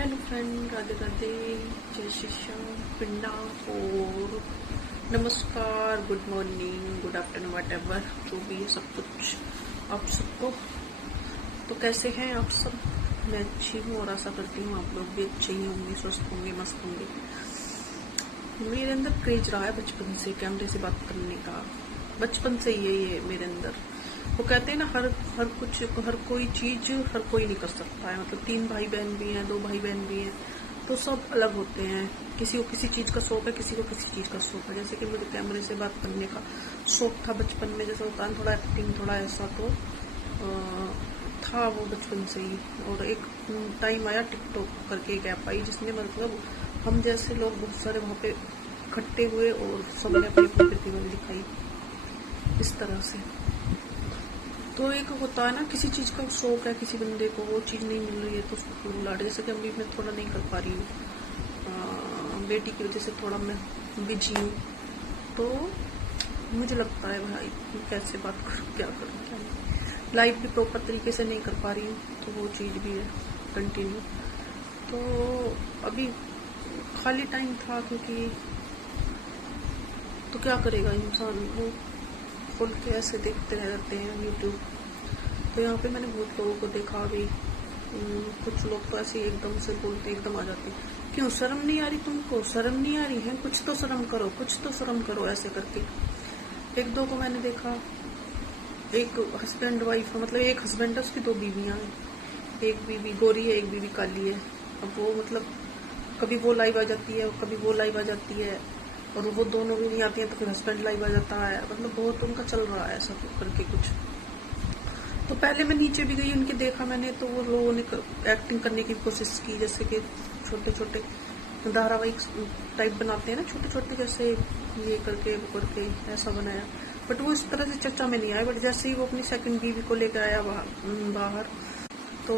Hello friend, Radhe Radhe, जय श्री श्याम, पिंडा और नमस्कार, good morning, good afternoon, what ever जो भी है सब कुछ आप सबको। तो कैसे हैं आप सब? मैं अच्छी हूँ और आशा करती हूँ आप लोग भी अच्छे ही होंगे, स्वस्थ होंगे, मस्त होंगे। मेरे अंदर क्रेज रहा है बचपन से कैमरे से बात करने का। बचपन से ही है ये मेरे अंदर। वो कहते हैं ना, हर कोई चीज हर कोई नहीं कर सकता है। मतलब 3 भाई बहन भी हैं, 2 भाई बहन भी हैं, तो सब अलग होते हैं। किसी को किसी चीज का शौक है, किसी को किसी चीज का शौक है। जैसे कि मुझे कैमरे से बात करने का शौक था बचपन में, जैसे होता है थोड़ा एक्टिंग, थोड़ा ऐसा, तो था वो बचपन से ही। और एक टाइम आया, टिकटॉक करके एक ऐप आई, जिसने मतलब हम जैसे लोग बहुत सारे वहाँ पे इकट्ठे हुए और सबने अपनी अपनी प्रतिभा दिखाई इस तरह से। तो एक होता है ना, किसी चीज का शौक है किसी बंदे को, वो चीज नहीं मिल रही है तो उसको बुलाटे। जैसे कि अभी मैं थोड़ा नहीं कर पा रही हूँ, बेटी की वजह से थोड़ा मैं बिजी हूँ, तो मुझे लगता है भाई कैसे बात करूँ, क्या करूँ, क्या नहीं। लाइफ भी प्रॉपर तरीके से नहीं कर पा रही हूँ, तो वो चीज भी है कंटिन्यू। तो अभी खाली टाइम था, क्योंकि तो क्या करेगा इंसान, वो खोल के ऐसे देखते रहते हैं यूट्यूब। तो यहाँ पे मैंने बहुत लोगों को देखा अभी। कुछ लोग तो ऐसे एकदम से बोलते, एकदम आ जाते, क्यों शर्म नहीं आ रही तुमको, शर्म नहीं आ रही है, कुछ तो शर्म करो, कुछ तो शर्म करो, ऐसे करके। 1-2 को मैंने देखा, एक हस्बैंड वाइफ, मतलब एक हस्बैंड है, उसकी 2 बीवियां हैं। एक बीवी गोरी है, एक बीवी काली है। अब वो मतलब कभी वो लाइव आ जाती है, कभी वो लाइव आ जाती है, और वो दोनों भी नहीं आती हैं तो फिर हस्बैंड लाइव आ जाता है। मतलब बहुत उनका चल रहा है ऐसा करके कुछ। तो पहले मैं नीचे भी गई, उनके देखा मैंने, तो वो लोगों ने एक्टिंग करने की कोशिश की, जैसे कि छोटे छोटे धारावाहिक टाइप बनाते हैं ना, छोटे छोटे, जैसे ये करके वो करके ऐसा बनाया। बट वो इस तरह से चर्चा में नहीं आया। बट जैसे ही वो अपनी सेकंड बीवी को लेकर आया बाहर, तो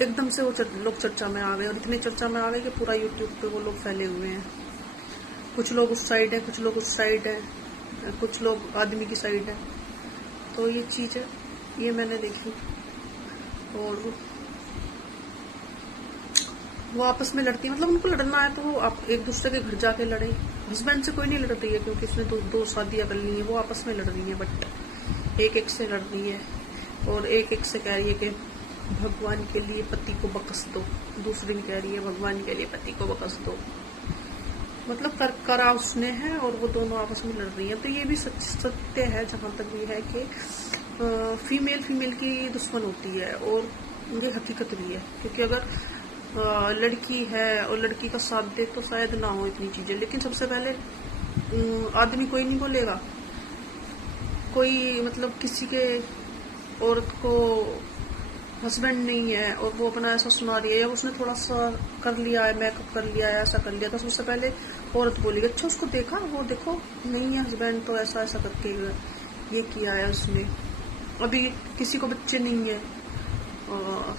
एकदम से वो लोग चर्चा में आ गए, और इतने चर्चा में आ गए कि पूरा यूट्यूब पे वो लोग फैले हुए हैं। कुछ लोग उस साइड है, कुछ लोग उस साइड है, कुछ लोग आदमी की साइड है। तो ये चीज है, ये मैंने देखी। और वो आपस में लड़ती है, मतलब उनको लड़ना है तो वो आप एक दूसरे के घर जाके लड़े। हस्बैंड से कोई नहीं लड़ रही है, क्योंकि उसने दो शादियां कर ली है, वो आपस में लड़ रही है। बट एक से लड़ रही है, और एक से कह रही है कि भगवान के लिए पति को बकस दो, दूसरी कह रही है भगवान के लिए पति को बकस दो। मतलब करा उसने है, और वो दोनों आपस में लड़ रही है। तो ये भी सत्य है, जहां तक भी है कि फीमेल की दुश्मन होती है, और ये हकीकत भी है। क्योंकि अगर लड़की है और लड़की का साथ दे तो शायद ना हो इतनी चीजें। लेकिन सबसे पहले आदमी कोई नहीं बोलेगा, कोई मतलब किसी के औरत को हस्बैंड नहीं है और वो अपना ऐसा सुना रही है, या उसने थोड़ा सा कर लिया है, मेकअप कर लिया है, ऐसा कर लिया, तो सबसे पहले औरत बोलेगी अच्छा उसको देखा, वो देखो नहीं है हस्बैंड, तो ऐसा ऐसा करके ये किया है उसने। अभी किसी को बच्चे नहीं है,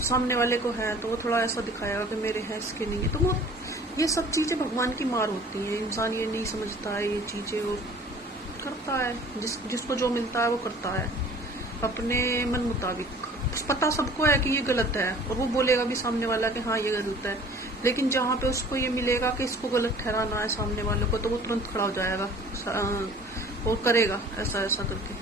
सामने वाले को है, तो वो थोड़ा ऐसा दिखाएगा कि मेरे हैं, इसके नहीं है। तो वो ये सब चीजें भगवान की मार होती हैं। इंसान ये नहीं समझता है ये चीजें, और करता है जिसको जो मिलता है वो करता है अपने मन मुताबिक। पता सबको है कि ये गलत है, और वो बोलेगा भी सामने वाला कि हाँ ये गलत है। लेकिन जहाँ पे उसको ये मिलेगा कि इसको गलत ठहराना है सामने वाले को, तो वो तुरंत खड़ा हो जाएगा और करेगा ऐसा ऐसा करके।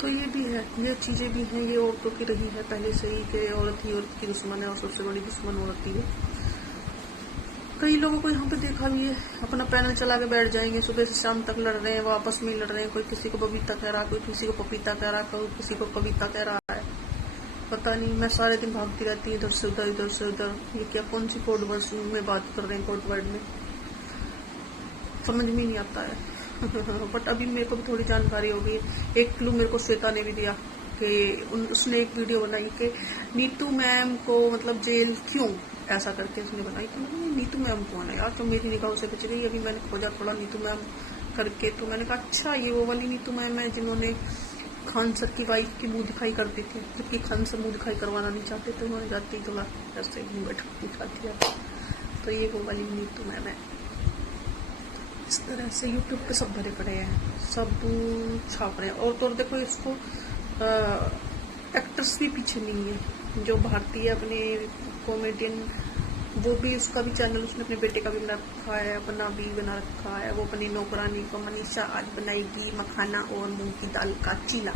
तो ये भी है, ये चीजें भी हैं, ये औरतों की रही है पहले से ही कि औरत ही औरत की दुश्मन है, और सबसे बड़ी दुश्मन औरत ही है। कई लोगों को यहाँ पे देखा भी है, अपना पैनल चला के बैठ जाएंगे, सुबह से शाम तक लड़ रहे हैं, वो आपस में लड़ रहे हैं। कोई किसी को बबीता कह रहा, कोई किसी को पपीता कह रहा, कोई किसी को कविता कह रहा है। पता नहीं, मैं सारे दिन भागती रहती हूँ इधर से उधर, इधर से उधर। ये क्या कौन सी कोड वर्ड में बात कर रहे हैं, कोड वर्ड में समझ में नहीं आता है। बट अभी मेरे को भी थोड़ी जानकारी हो गई। एक क्लू मेरे को श्वेता ने भी दिया कि उसने एक वीडियो बनाई कि नीतू मैम को मतलब जेल क्यों, ऐसा करके उसने बनाई। तो मैंने नीतू मैम कौन है यार, तो मेरी निगाहों से बच गई। अभी मैंने खोजा थोड़ा नीतू मैम करके, तो मैंने कहा अच्छा ये वो वाली नीतू मैम है जिन्होंने खान सर की वाइफ की मुंह दिखाई करती थी, जबकि खान सर मुंह दिखाई करवाना नहीं चाहते, तो उन्होंने जाती थोड़ा ऐसे घूंघट दिखाती है। तो ये वो वाली नीतू मैम है। इस तरह से यूट्यूब पे सब भरे पड़े हैं, सब छाप रहे हैं। और तो देखो इसको एक्ट्रेस भी पीछे नहीं है, जो भारतीय अपने कॉमेडियन, वो भी उसका भी चैनल, उसने अपने बेटे का भी बना रखा है, अपना भी बना रखा है। वो अपनी नौकरानी को मनीषा आज बनाएगी मखाना और मूंग की दाल का चीला।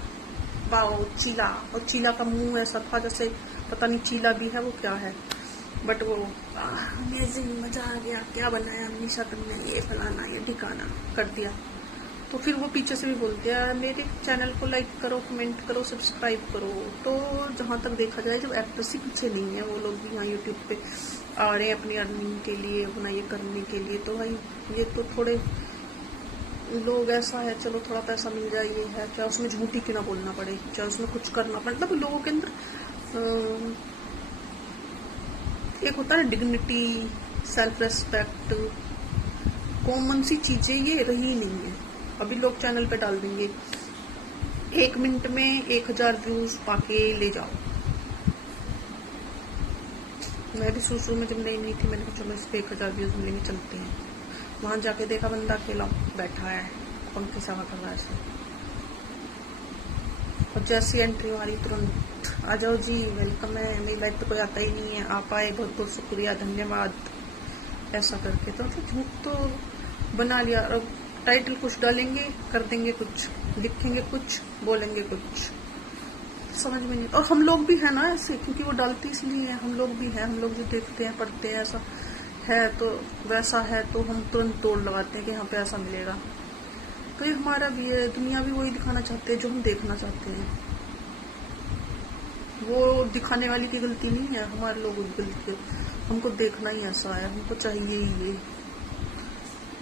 वाह चीला, और चीला का मुंह ऐसा था जैसे पता नहीं चीला भी है वो क्या है, बट वो अमेजिंग, मजा आ गया। क्या बनाया मनीषा तुमने, ये फलाना ये ठिकाना कर दिया। तो फिर वो पीछे से भी बोलते हैं मेरे चैनल को लाइक करो, कमेंट करो, सब्सक्राइब करो। तो जहाँ तक देखा जाए, जब एक्ट्रेस ही पीछे नहीं है, वो लोग भी यहाँ यूट्यूब पे आ रहे हैं अपनी अर्निंग के लिए, अपना ये करने के लिए, तो भाई ये तो थोड़े लोग ऐसा है, चलो थोड़ा पैसा मिल जाए ये है, चाहे उसमें झूठी क्यों ना बोलना पड़े, चाहे उसमें कुछ करना पड़े। मतलब लोगों के अंदर एक होता है डिग्निटी, सेल्फ रेस्पेक्ट, कॉमन सी चीजें ये रही नहीं है। अभी लोग चैनल पे डाल देंगे 1 मिनट में 1000 व्यूज पाके ले जाओ। मैं भी शुरू में जब नई थी, मैंने कहा चलो इस पे 1000 व्यूज मिलेंगे, चलते हैं। वहां जाके देखा बंदा अकेला बैठा है, पंखी सेवा कर रहा है ऐसे, और जैसी एंट्री हमारी तुरंत आ जाओ जी, वेलकम है, मेरी लाइफ तो कोई आता ही नहीं है, आप आए बहुत बहुत शुक्रिया, धन्यवाद, ऐसा करके। तो झूठ तो बना लिया। और टाइटल कुछ डालेंगे, कर देंगे कुछ, लिखेंगे कुछ, बोलेंगे कुछ, समझ में नहीं। और हम लोग भी है ना ऐसे, क्योंकि वो डालती इसलिए है, हम लोग भी हैं, हम लोग जो देखते हैं पढ़ते हैं, ऐसा है तो वैसा है, तो हम तुरंत तोड़ लगाते हैं कि यहाँ पे ऐसा मिलेगा। तो ये हमारा भी है, दुनिया भी वही दिखाना चाहते हैं जो हम देखना चाहते हैं। वो दिखाने वाली की गलती नहीं है, हमारे लोगों की गलती है, हमको देखना ही ऐसा है, हमको चाहिए ही ये।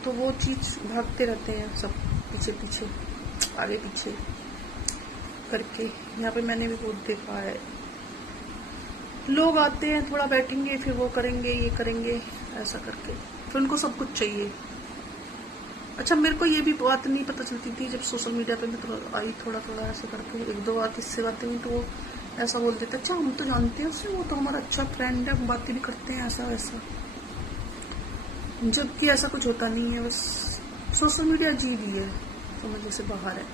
तो वो चीज भागते रहते हैं सब पीछे पीछे, आगे पीछे करके। यहाँ पे मैंने भी बहुत देखा है, लोग आते हैं, थोड़ा बैठेंगे, फिर वो करेंगे, ये करेंगे, ऐसा करके, फिर उनको सब कुछ चाहिए। अच्छा, मेरे को ये भी बात नहीं पता चलती थी, जब सोशल मीडिया पे मैं थोड़ा आई, थोड़ा थोड़ा ऐसे करके 1-2 बार किससे बातें हुई, तो वो ऐसा बोल देते, अच्छा हम तो जानते हैं उसे, वो तो हमारा अच्छा फ्रेंड है, हम बातें भी करते हैं, ऐसा वैसा। जबकि ऐसा कुछ होता नहीं है, बस सोशल मीडिया अजीब ही है, समझ से बाहर है।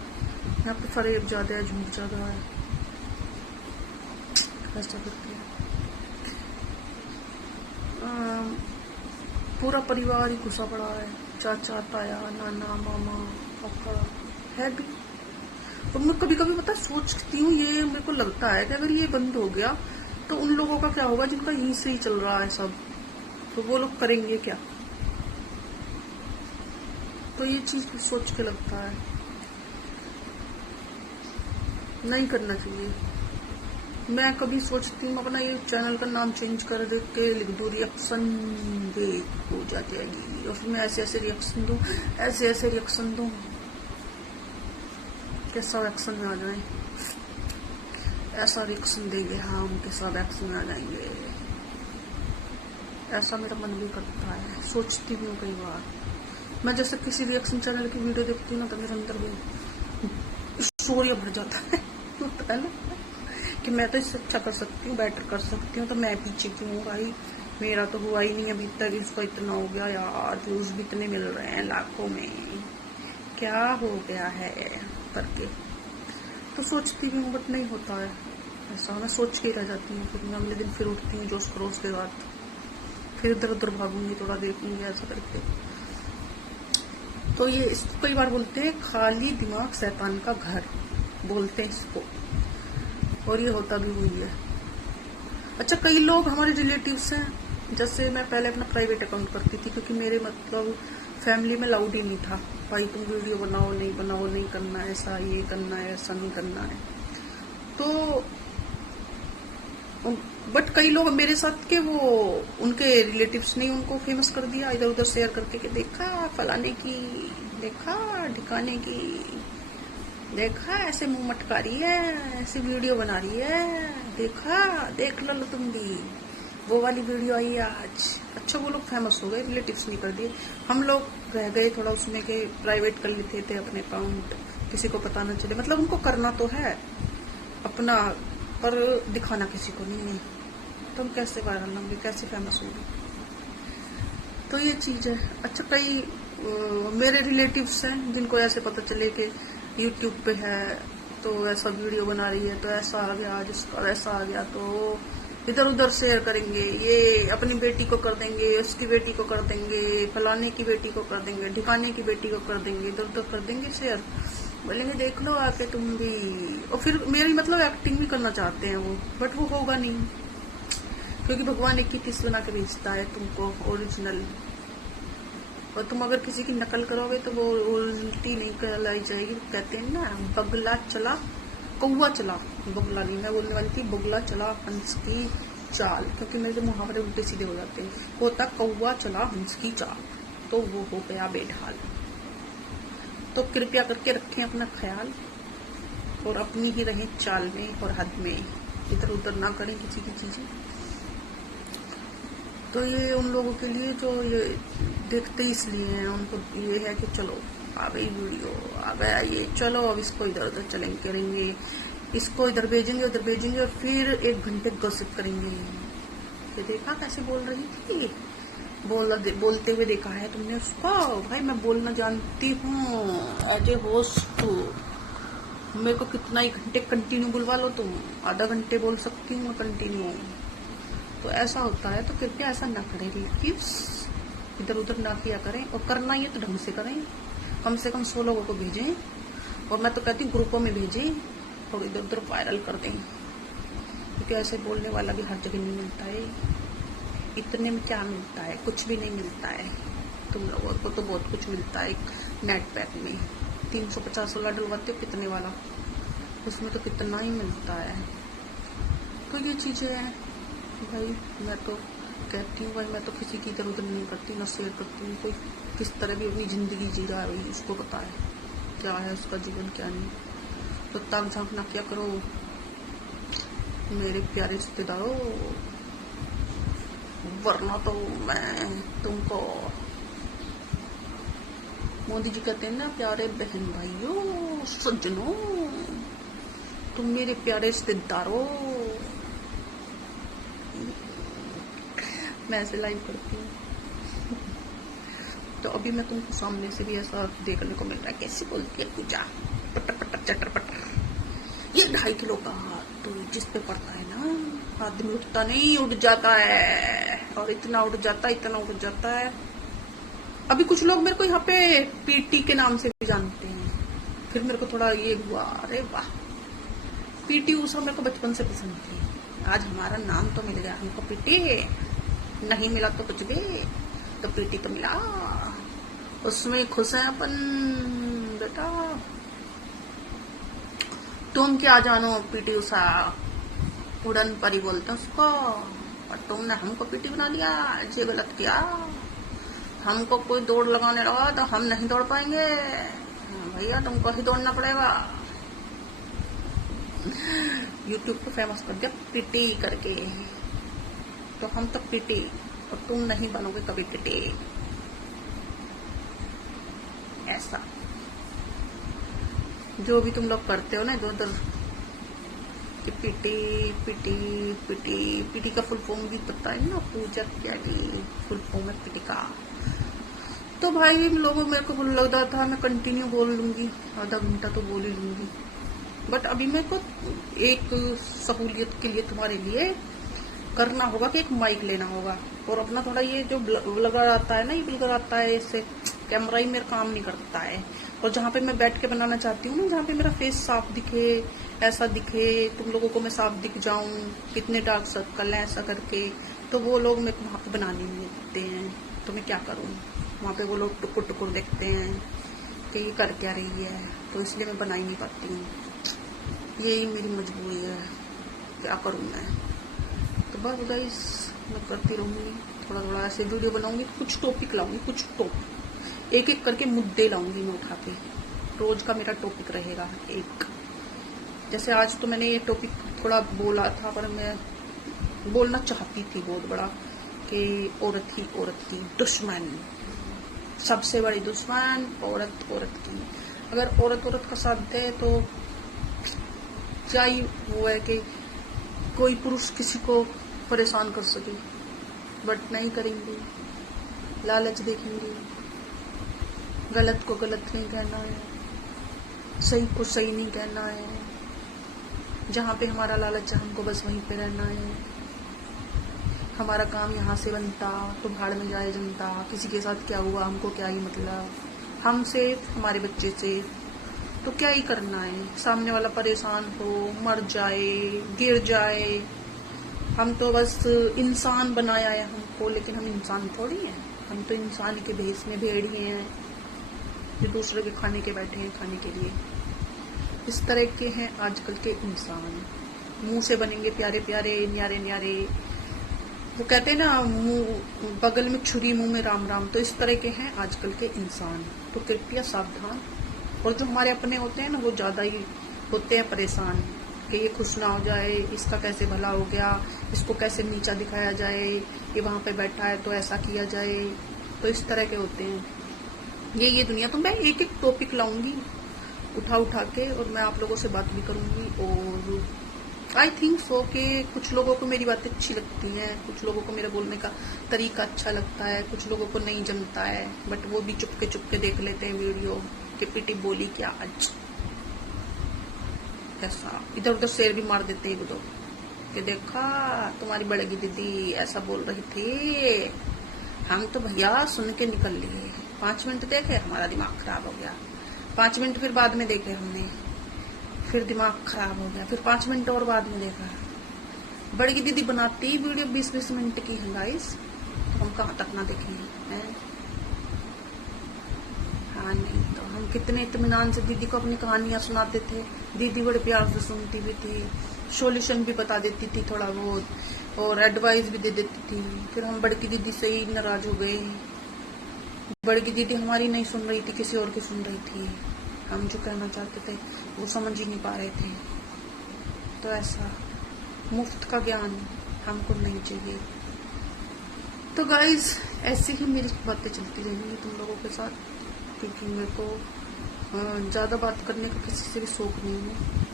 यहाँ पे फरेब ज्यादा है, झूठ ज्यादा है, ऐसा करके पूरा परिवार ही घुसा पड़ा है, चाचा, ताया, नाना, मामा, पापा है भी। तो मैं कभी कभी पता सोचती हूँ, ये मेरे को लगता है कि अगर ये बंद हो गया तो उन लोगों का क्या होगा जिनका यहीं से ही चल रहा है सब, तो वो लोग करेंगे क्या। तो ये चीज सोच के लगता है नहीं करना चाहिए। मैं कभी सोचती हूँ अपना ये चैनल का नाम चेंज कर दे के लिख दूँ रिएक्शन वेक हो जाएगी, और फिर मैं ऐसे ऐसे रिएक्शन दूँ, ऐसे ऐसे रिएक्शन दूँ, कैसा एक्शन में आ जाए, ऐसा रिएक्शन देंगे, हाँ उनके सब एक्शन में आ जाएंगे, ऐसा मेरा मन भी करता है। सोचती हूँ कई बार, मैं जैसे किसी रिएक्शन चैनल की वीडियो देखती हूँ ना, तो मेरे अंदर भी शौर्य भर जाता है पहले कि मैं तो इससे अच्छा कर सकती हूँ, बेटर कर सकती हूँ, तो मैं पीछे क्यों भाई, मेरा तो हुआ ही नहीं अभी तक, इसको इतना हो गया यार, व्यूज भी इतने मिल रहे हैं लाखों में, क्या हो गया है करके। तो सोचती भी हूँ, बट नहीं होता है ऐसा, मैं सोच के ही रह जाती हूँ। फिर मैं अगले दिन फिर उठती हूँ जोश खरोश के बाद, फिर इधर उधर भागूंगी, थोड़ा देखूंगी, ऐसा करके। तो ये इसको कई बार बोलते हैं खाली दिमाग शैतान का घर, बोलते हैं इसको, और ये होता भी हुई है। अच्छा, कई लोग हमारे रिलेटिव्स हैं, जैसे मैं पहले अपना प्राइवेट अकाउंट करती थी, क्योंकि मेरे मतलब फैमिली में लाउड ही नहीं था, भाई तुम वीडियो बनाओ, नहीं करना है, ऐसा ये करना है, ऐसा नहीं करना है। तो बट कई लोग मेरे साथ के, वो उनके रिलेटिव्स ने उनको फेमस कर दिया, इधर उधर शेयर करके कि देखा फलाने की, देखा ढिकाने की, देखा ऐसे मुंह मटका रही है, ऐसी वीडियो बना रही है, देखा, देख लो तुम भी, वो वाली वीडियो आई आज। अच्छा, वो लोग फेमस हो गए, रिलेटिव्स नहीं कर दिए, हम लोग रह गए थोड़ा उसमें के प्राइवेट कर लेते थे अपने अकाउंट, किसी को पता न चले। मतलब उनको करना तो है अपना, पर दिखाना किसी को नहीं है, तो हम कैसे वायरल होंगे, कैसे फेमस होंगे। तो ये चीज है। अच्छा, कई मेरे रिलेटिव्स हैं जिनको ऐसे पता चले कि यूट्यूब पे है, तो ऐसा वीडियो बना रही है, तो ऐसा आ गया, जिसका ऐसा आ गया, तो इधर उधर शेयर करेंगे, ये अपनी बेटी को कर देंगे, उसकी बेटी को कर देंगे, फलाने की बेटी को कर देंगे, ढिकाने की बेटी को कर देंगे, इधर उधर कर देंगे शेयर। बोलेंगे देख लो आके तुम भी। और फिर मेरी मतलब एक्टिंग भी करना चाहते हैं वो, बट वो होगा नहीं, क्योंकि भगवान एक ही पीस बना के भेजता है तुमको ओरिजिनल। और तुम अगर किसी की नकल करोगे तो वो ओरिजिनलिटी नहीं कहलाई जाएगी। कहते हैं ना, बगला चला कौवा चला, बगला नहीं, मैं बोलने वाली थी बगला चला हंस की चाल, क्योंकि मेरे मुहावरे उल्टे सीधे हो जाते हैं। होता कौवा चला हंस की चाल, तो वो हो गया बेढाल। तो कृपया करके रखें अपना ख्याल और अपनी ही रहें चाल में और हद में, इधर उधर ना करें किसी की चीजें। तो ये उन लोगों के लिए जो ये देखते इसलिए हैं, उनको ये है कि चलो आ गई वीडियो, आ गया ये, चलो अब इसको इधर उधर चलेंगे करेंगे, इसको इधर भेजेंगे उधर भेजेंगे, और फिर 1 घंटे गॉसिप करेंगे। ये देखा कैसे बोल रही थी, बोलते हुए देखा है तुमने उसको? भाई मैं बोलना जानती हूँ एज ए होस्ट। मेरे को कितना ही घंटे कंटिन्यू बुलवा लो तुम, आधा घंटे बोल सकती हूँ मैं कंटिन्यू। तो ऐसा होता है, तो कृपया ऐसा ना करें प्लीज, इधर उधर ना किया करें, और करना ही है तो ढंग से करें। कम से कम 100 लोगों को भेजें, और मैं तो कहती हूँ ग्रुपों में भेजें और इधर उधर वायरल कर दें, क्योंकि ऐसे बोलने वाला भी हर जगह नहीं मिलता है। इतने में क्या मिलता है? कुछ भी नहीं मिलता है। तुम लोगों को तो बहुत कुछ मिलता है नेट पैक में। 350 वाला डलवाते हो कितने वाला, उसमें तो कितना ही मिलता है। तो ये चीजें हैं भाई, मैं तो कहती हूँ भाई, मैं तो किसी की इधर उधर नहीं करती, ना शेयर करती हूँ। कोई किस तरह भी अपनी जिंदगी जी रहा है भाई, उसको पता है क्या है उसका जीवन क्या नहीं। तो ताक झांक ना क्या करो मेरे प्यारे रिश्तेदारों, वरना तो मैं तुमको, मोदी जी कहते हैं ना, प्यारे बहन भाइयों सज्जनों, तुम मेरे प्यारे रिश्तेदारों। मैं ऐसे लाइव करती हूँ। तो अभी मैं तुमको सामने से भी ऐसा देखने को मिल रहा है, कैसी बोलती है पूजा, पटर पटर चटर पटर। ये 2.5 किलो का तो जिस पे पड़ता है ना, आदमी उठता नहीं, उठ जाता है, और इतना उठ जाता है, इतना उठ जाता है। अभी कुछ लोग मेरे को यहाँ पे पीटी के नाम से भी जानते हैं। फिर मेरे को थोड़ा ये हुआ, अरे वाह, पीटी ऊषा मेरे को बचपन से पसंद थी। आज हमारा नाम तो मिल गया हमको, पीटी नहीं मिला तो कुछ भी, तो पीटी तो मिला, उसमें खुश है अपन बेटा। तुम क्या जानो पीटी उषा, उड़न परी बोलते हैं उसको, और तुमने हमको पीटी बना दिया, ये गलत किया। हमको कोई दौड़ लगाने लगा तो हम नहीं दौड़ पाएंगे भैया, तुमको ही दौड़ना पड़ेगा। यूट्यूब पे फेमस कर दिया पीटी करके, तो हम तो पीटी, और तुम नहीं बनोगे कभी पीटी। ऐसा जो भी तुम लोग करते हो ना इधर उधर, कि पीटी पीटी पीटी, पीटी का फुल फॉर्म भी पता है ना, पूजा त्यागी फुल फॉर्म है पीटी का। तो भाई इन लोगों मेरे को लग रहा था मैं कंटिन्यू बोल लूंगी, आधा घंटा तो बोल ही लूंगी, बट अभी मेरे को एक सहूलियत के लिए तुम्हारे लिए करना होगा कि एक माइक लेना होगा, और अपना थोड़ा ये जो ब्लगर आता है ना, ये ब्लगर आता है, इससे कैमरा ही मेरा काम नहीं करता है। और जहाँ पे मैं बैठ के बनाना चाहती हूँ ना, जहाँ पे मेरा फेस साफ दिखे, ऐसा दिखे, तुम लोगों को मैं साफ दिख जाऊं, कितने डार्क सर्कल है ऐसा करके, तो वो लोग मेरे को वहाँ पे बनाने नहीं देते हैं। तो मैं क्या करूँ, वहाँ पे वो लोग टुकुर टुकुर देखते हैं कि ये कर क्या रही है, तो इसलिए मैं बना ही नहीं पाती हूँ। यही मेरी मजबूरी है, क्या करूँ मैं। तो बस गाइस मैं करती रहूँगी, थोड़ा थोड़ा ऐसे वीडियो बनाऊंगी, कुछ टॉपिक लाऊंगी, कुछ टॉपिक एक एक करके मुद्दे लाऊंगी मैं उठा के, रोज का मेरा टॉपिक रहेगा एक। जैसे आज तो मैंने ये टॉपिक थोड़ा बोला था, पर मैं बोलना चाहती थी बहुत बड़ा, कि औरत ही औरत की दुश्मन, सबसे बड़ी दुश्मन औरत औरत की। अगर औरत औरत का साथ दे तो क्या ही वो है कि कोई पुरुष किसी को परेशान कर सके, बट नहीं करेंगे, लालच देखेंगे। गलत को गलत नहीं कहना है, सही को सही नहीं कहना है, जहाँ पे हमारा लालच है हमको बस वहीं पे रहना है। हमारा काम यहाँ से बनता तो भाड़ में जाए जनता, किसी के साथ क्या हुआ हमको क्या ही मतलब, हम सेफ हमारे बच्चे से तो क्या ही करना है, सामने वाला परेशान हो, मर जाए, गिर जाए, हम तो बस इंसान बनाया है हमको, लेकिन हम इंसान थोड़ी हैं, हम तो इंसान के भेष में भेड़िए हैं जो दूसरे के खाने के बैठे हैं खाने के लिए। इस तरह के हैं आजकल के इंसान, मुंह से बनेंगे प्यारे प्यारे न्यारे न्यारे, वो कहते हैं ना मुंह बगल में छुरी मुंह में राम राम, तो इस तरह के हैं आजकल के इंसान, तो कृपया सावधान। और जो हमारे अपने होते हैं ना वो ज्यादा ही होते हैं परेशान कि ये खुश ना हो जाए, इसका कैसे भला हो गया, इसको कैसे नीचा दिखाया जाए, ये वहां पे बैठा है तो ऐसा किया जाए, तो इस तरह के होते हैं ये दुनिया। तो मैं एक एक टॉपिक लाऊंगी उठा के और मैं आप लोगों से बात भी करूंगी। और आई थिंक सो कि कुछ लोगों को मेरी बातें अच्छी लगती हैं, कुछ लोगों को मेरा बोलने का तरीका अच्छा लगता है, कुछ लोगों को नहीं जमता है, बट वो भी चुपके देख लेते हैं वीडियो कि पीटी बोली क्या आज, ऐसा इधर उधर शेर भी मार देते हैं दो कि देखा तुम्हारी बड़ेगी दीदी ऐसा बोल रही थी, हम तो भैया सुन के निकल लिए, 5 मिनट देखे हमारा दिमाग खराब हो गया, 5 मिनट फिर बाद में देखे हमने, फिर दिमाग खराब हो गया, फिर 5 मिनट और बाद में देखा, बड़ी दीदी बनाती वीडियो 20-20 मिनट की है गाइस, तो हम कहाँ तक ना देखेंगे हैं? हाँ नहीं तो हम कितने इत्मीनान से दीदी को अपनी कहानियां सुनाते थे, दीदी बड़े प्यार से सुनती भी थी, सॉल्यूशन भी बता देती थी थोड़ा बहुत और एडवाइस भी दे देती थी। फिर हम बड़की दीदी से ही नाराज हो गए, बड़की दीदी हमारी नहीं सुन रही थी, किसी और की सुन रही थी, हम जो कहना चाहते थे वो समझ ही नहीं पा रहे थे। तो ऐसा मुफ्त का ज्ञान हमको नहीं चाहिए। तो गाइज ऐसी ही मेरी बातें चलती रहेंगी तुम लोगों के साथ, क्योंकि मेरे को ज़्यादा बात करने का किसी से भी शौक नहीं है।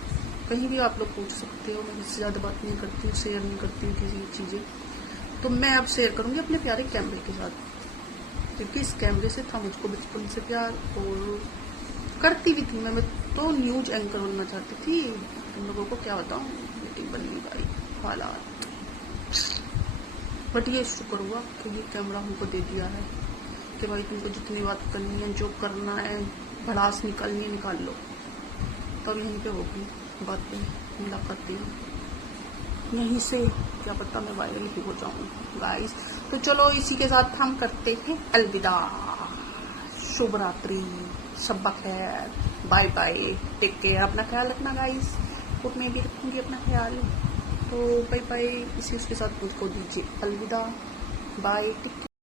कहीं भी आप लोग पूछ सकते हो, मैं किसी से ज़्यादा बात नहीं करती हूँ, शेयर नहीं करती हूँ किसी चीज़ें। तो मैं अब शेयर करूँगी अपने प्यारे कैमरे के साथ, क्योंकि इस कैमरे से था मुझको बचपन से प्यार और करती भी थी मैं तो न्यूज एंकर बनना चाहती थी। तुम लोगों को क्या बताऊँ, बेटी बन नहीं पाई हालात, बट ये शुक्र हुआ कि ये कैमरा हमको दे दिया है कि भाई तुमको जितनी बात करनी है, जो करना है, भड़ास निकालनी है निकाल लो। तो अब यहीं पे होगी बातें, मुलाकातें यहीं से, क्या पता मैं वायरल भी हो जाऊं गाइस। तो चलो इसी के साथ हम करते हैं अलविदा, शुभ रात्रि, शब्बा खैर, बाय बाय, टेक केयर, अपना ख्याल रखना गाइस, और मैं भी रखूंगी अपना ख्याल। तो बाय बाय, इसी उसके साथ मुझको दीजिए अलविदा, बाय, टेक केयर।